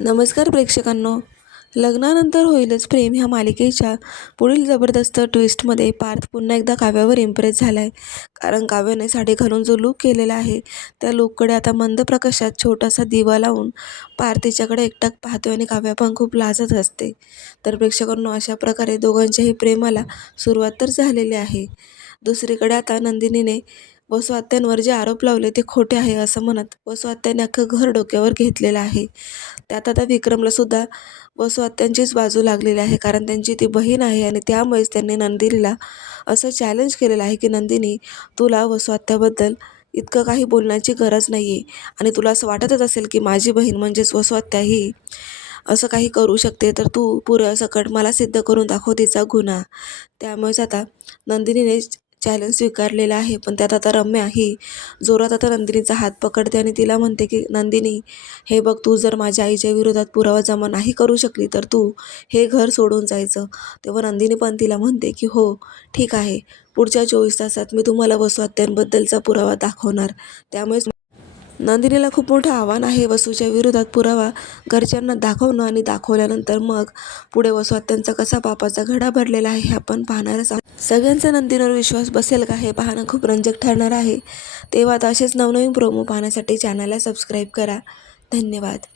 नमस्कार प्रेक्षकांनो. लग्नानंतर होईलच प्रेम ह्या मालिकेच्या पुढील जबरदस्त ट्विस्टमध्ये पार्थ पुन्हा एकदा काव्यावर इम्प्रेस झालाय. कारण काव्याने साडी घालून जो लूक केलेला आहे त्या लूककडे आता मंद प्रकाशात छोटासा दिवा लावून पार्थ तिच्याकडे एकटक पाहतोय आणि काव्या पण खूप लाजत असते. तर प्रेक्षकांनो, अशा प्रकारे दोघांच्याही प्रेमाला सुरुवात तर झालेली आहे. दुसरीकडे आता नंदिनीने वसू आत्यांवर जे आरोप लावले ते खोटे आहे असं म्हणत वसू आत्याने अख्खं घर डोक्यावर घेतलेलं आहे. त्यात आता विक्रमला सुद्धा वसू आत्यांचीच बाजू लागलेली आहे, कारण त्यांची ती बहीण आहे आणि त्यामुळेच त्यांनी नंदिनीला असं चॅलेंज केलेलं आहे की नंदिनी, तुला वसू आत्याबद्दल इतकं काही बोलण्याची गरज नाही आहे आणि तुला असं वाटतच असेल की माझी बहीण म्हणजेच वसू आत्या ही असं काही करू शकते, तर तू पुराव्यासकट मला सिद्ध करून दाखव तिचा गुन्हा. त्यामुळेच आता नंदिनीने चॅलेंज स्वीकारलेला आहे. पण त्यात आता रम्या ही जोरात आता नंदिनीचा हात पकडते आणि तिला म्हणते की नंदिनी, हे बघ, तू जर माझ्या आईच्या विरोधात पुरावा जमा नाही करू शकली तर तू हे घर सोडून जायचं. तेव्हा नंदिनी पण तिला म्हणते की हो ठीक आहे, पुढच्या 24 तासात मी तुम्हाला वसू आत्यांबद्दलचा पुरावा दाखवणार. त्यामुळेच नंदिनीला खूप मोठं आव्हान आहे वसूच्या विरोधात पुरावा घरच्यांना दाखवणं आणि दाखवल्यानंतर मग पुढे वसू आत्यांचा कसा पापाचा घडा भरलेला आहे हे आपण पाहणारच आहोत. सगळ्यांचा नंदिनीवर विश्वास बसेल का हे पाहणं खूप रंजक ठरणार आहे. तेव्हा आता असेच नवनवीन प्रोमो पाहण्यासाठी चॅनलला सबस्क्राईब करा. धन्यवाद.